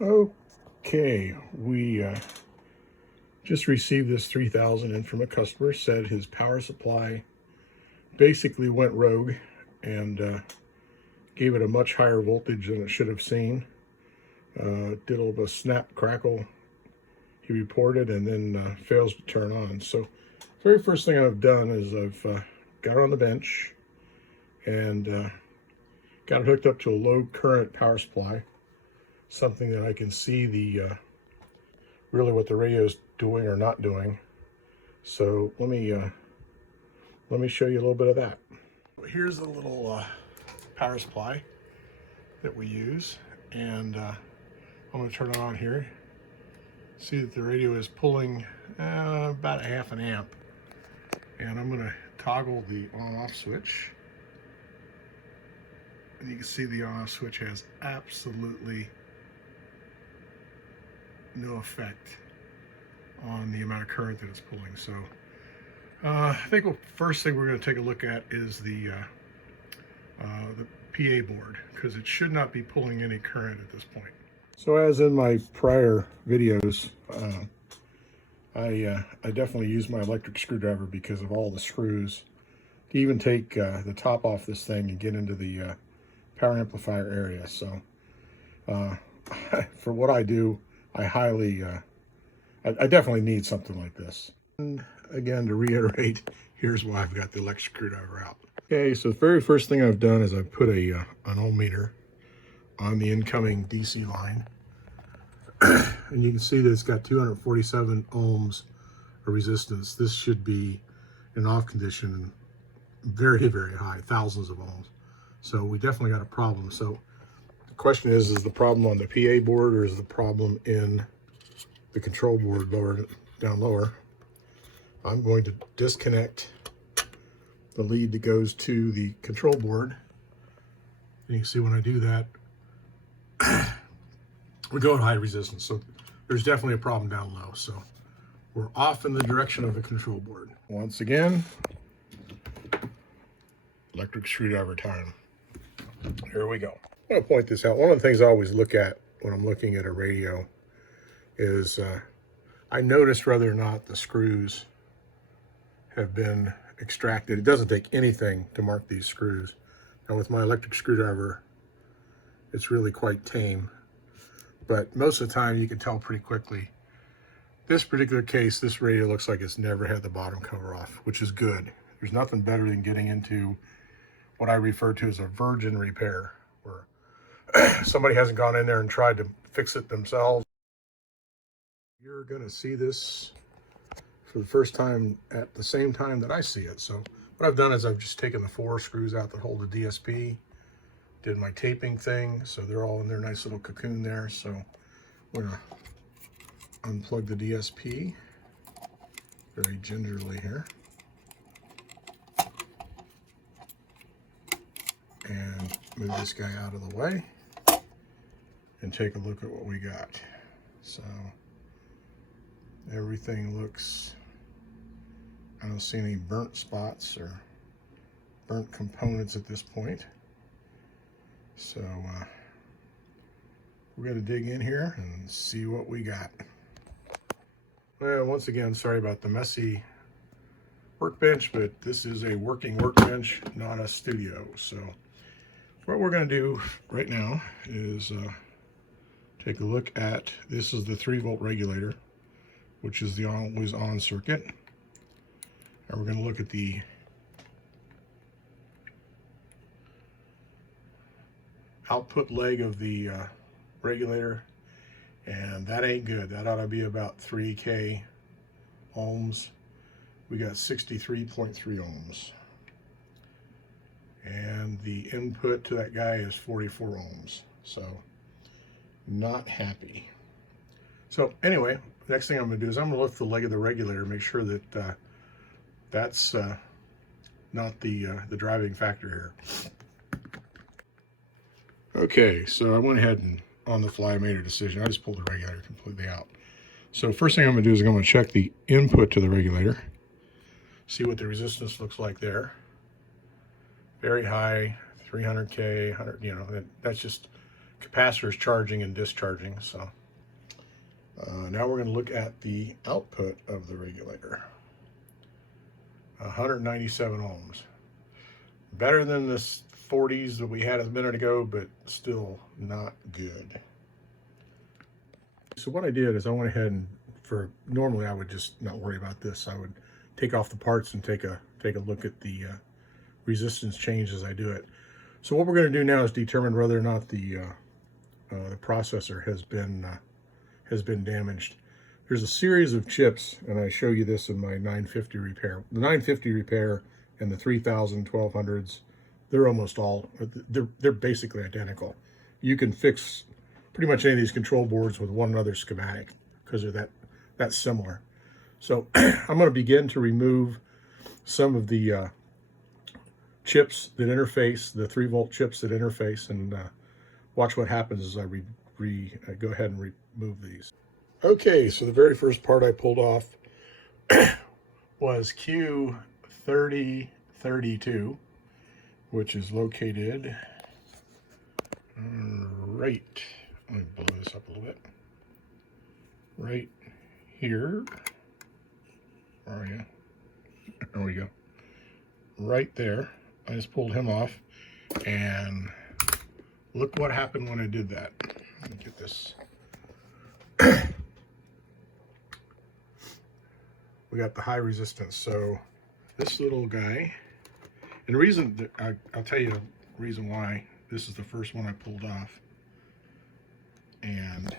Okay, we just received this 3000 in from a customer. Said his power supply basically went rogue and gave it a much higher voltage than it should have seen. Did a little bit of snap crackle, he reported, and then fails to turn on. So very first thing I've done is I've got it on the bench and got it hooked up to a low current power supply, something that I can see the really what the radio is doing or not doing. So let me show you a little bit of that. Here's a little power supply that we use, and I'm going to turn it on here. See that the radio is pulling about a half an amp, and I'm going to toggle the on-off switch. And you can see the on-off switch has absolutely no effect on the amount of current that it's pulling. So I think the first thing we're going to take a look at is the PA board, because it should not be pulling any current at this point. So as in my prior videos, I definitely use my electric screwdriver because of all the screws to even take the top off this thing and get into the power amplifier area. So for what I do, I highly, I definitely need something like this. And again, to reiterate, here's why I've got the electric screwdriver out. Okay, so the very first thing I've done is I've put an ohm meter on the incoming DC line. And you can see that it's got 247 ohms of resistance. This should be in off condition very, very high, thousands of ohms. So we definitely got a problem. So the question is the problem on the PA board, or is the problem in the control board down lower? I'm going to disconnect the lead that goes to the control board. And you can see when I do that, we go at high resistance. So there's definitely a problem down low. So we're off in the direction of the control board. Once again, electric screwdriver time. Here we go. I want to point this out. One of the things I always look at when I'm looking at a radio is I notice whether or not the screws have been extracted. It doesn't take anything to mark these screws. Now with my electric screwdriver, it's really quite tame, but most of the time you can tell pretty quickly. This particular case, this radio looks like it's never had the bottom cover off, which is good. There's nothing better than getting into what I refer to as a virgin repair, where somebody hasn't gone in there and tried to fix it themselves. You're gonna see this for the first time at the same time that I see it. So what I've done is I've just taken the 4 screws out that hold the DSP, did my taping thing, so they're all in their nice little cocoon there. So we're gonna unplug the DSP very gingerly here, and move this guy out of the way and take a look at what we got. So everything looks, I don't see any burnt spots or burnt components at this point. So we're going to dig in here and see what we got. Well, once again, sorry about the messy workbench, but this is a working workbench, not a studio. So what we're going to do right now is take a look at, this is the 3-volt regulator, which is the always on circuit. And we're going to look at the output leg of the regulator, and that ain't good. That ought to be about 3K ohms. We got 63.3 ohms. And the input to that guy is 44 ohms. So not happy. So anyway, next thing I'm going to do is I'm going to lift the leg of the regulator, make sure that that's not the driving factor here. Okay, so I went ahead and on the fly made a decision. I just pulled the regulator completely out. So first thing I'm going to do is I'm going to check the input to the regulator, see what the resistance looks like there. Very high, 300K, 100, you know, that's just capacitors charging and discharging. So now we're going to look at the output of the regulator. 197 ohms. Better than the 40s that we had a minute ago, but still not good. So what I did is I went ahead and, normally I would just not worry about this. I would take off the parts and take a look at the resistance change as I do it. So what we're going to do now is determine whether or not the processor has been damaged. There's a series of chips, and I show you this in my 950 repair. The 950 repair and the 3000, 1200s, they're almost all, they're basically identical. You can fix pretty much any of these control boards with one another schematic because they're that similar. So I'm going to begin to remove some of the chips that interface, the 3-volt chips that interface, and watch what happens as I go ahead and remove these. Okay, so the very first part I pulled off was Q3032, which is located right, let me blow this up a little bit, right here. Where are you? There we go. Right there. I just pulled him off, and look what happened when I did that. Let me get this. We got the high resistance. So this little guy, and the reason, I'll tell you the reason why this is the first one I pulled off. And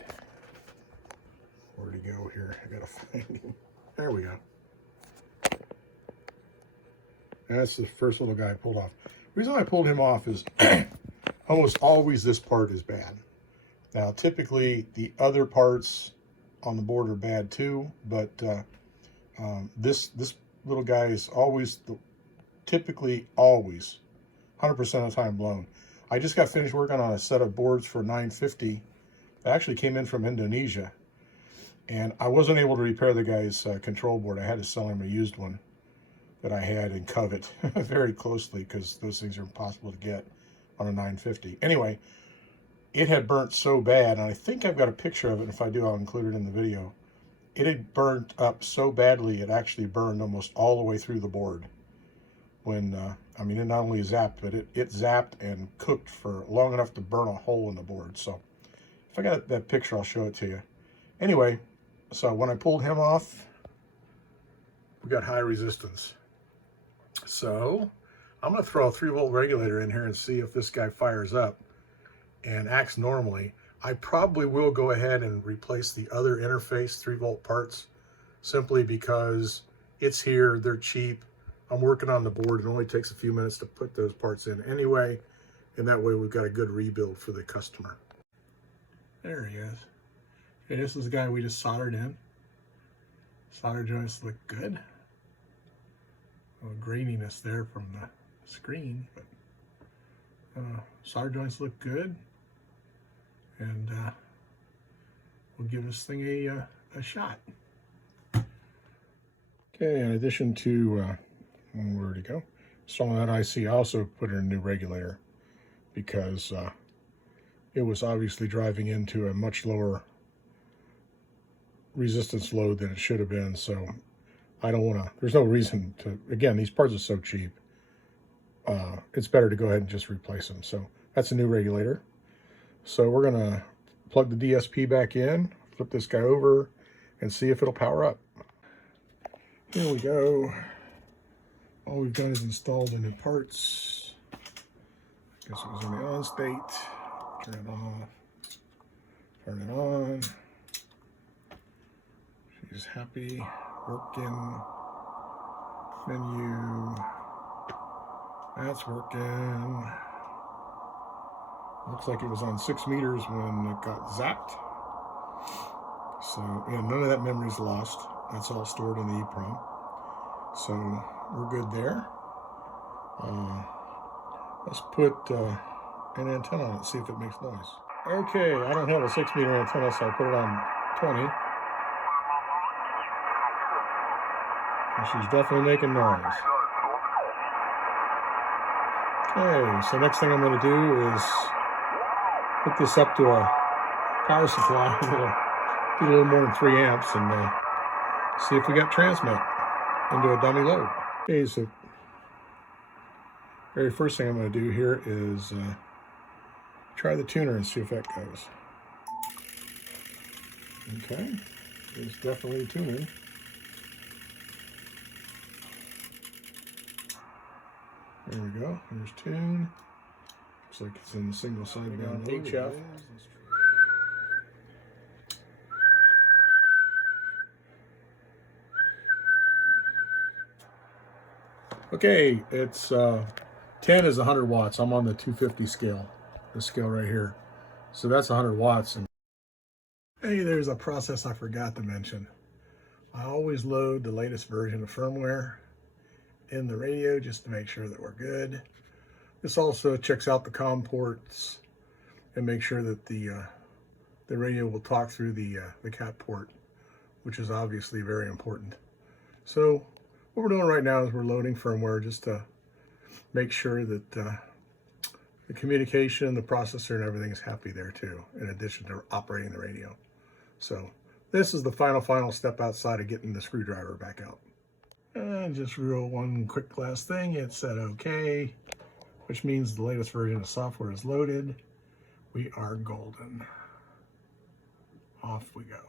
where'd he go here? I gotta find him. There we go. That's the first little guy I pulled off. The reason I pulled him off is almost always this part is bad. Now, typically the other parts on the board are bad too, but this little guy is always, typically always, 100% of the time blown. I just got finished working on a set of boards for 950 that actually came in from Indonesia, and I wasn't able to repair the guy's control board. I had to sell him a used one that I had and covet very closely because those things are impossible to get on a 950. Anyway, it had burnt so bad, and I think I've got a picture of it. If I do, I'll include it in the video. It had burnt up so badly, it actually burned almost all the way through the board. When, I mean, it not only zapped, but it zapped and cooked for long enough to burn a hole in the board. So if I got that picture, I'll show it to you. Anyway, so when I pulled him off, we got high resistance. So I'm going to throw a 3-volt regulator in here and see if this guy fires up and acts normally. I probably will go ahead and replace the other interface 3-volt parts simply because it's here, they're cheap. I'm working on the board. It only takes a few minutes to put those parts in anyway, and that way we've got a good rebuild for the customer. There he is. Okay, this is the guy we just soldered in. Solder joints look good. A little graininess there from the screen, but solder joints look good, and we'll give this thing a shot. Okay, in addition to where'd it go? Installing that IC, I also put in a new regulator because it was obviously driving into a much lower resistance load than it should have been. So I don't want to, there's no reason to, again, these parts are so cheap. It's better to go ahead and just replace them. So that's a new regulator. So we're going to plug the DSP back in, flip this guy over, and see if it'll power up. Here we go. All we've done is installed the new parts. I guess it was in the on state. Turn it off. Turn it on. She's happy. Working. Menu. That's working. Looks like it was on 6 meters when it got zapped. So yeah, none of that memory's lost. That's all stored in the EEPROM. So we're good there. Let's put an antenna on it, see if it makes noise. Okay, I don't have a 6 meter antenna, so I put it on 20. And she's definitely making noise. Okay, so next thing I'm going to do is hook this up to a power supply. It'll do a little more than 3 amps and see if we got transmit into a dummy load. Okay, so very first thing I'm going to do here is try the tuner and see if that goes. Okay, it's definitely tuning. There we go. There's tune. Looks like it's in the single sideband HF. Okay, it's 10 is 100 watts. I'm on the 250 scale, this scale right here. So that's 100 watts. And hey, there's a process I forgot to mention. I always load the latest version of firmware in the radio just to make sure that we're good. This also checks out the COM ports and make sure that the radio will talk through the cat port, which is obviously very important. So what we're doing right now is we're loading firmware just to make sure that the communication, the processor, and everything is happy there too, in addition to operating the radio. So this is the final step outside of getting the screwdriver back out. And just one quick last thing, it said okay, which means the latest version of software is loaded. We are golden. Off we go.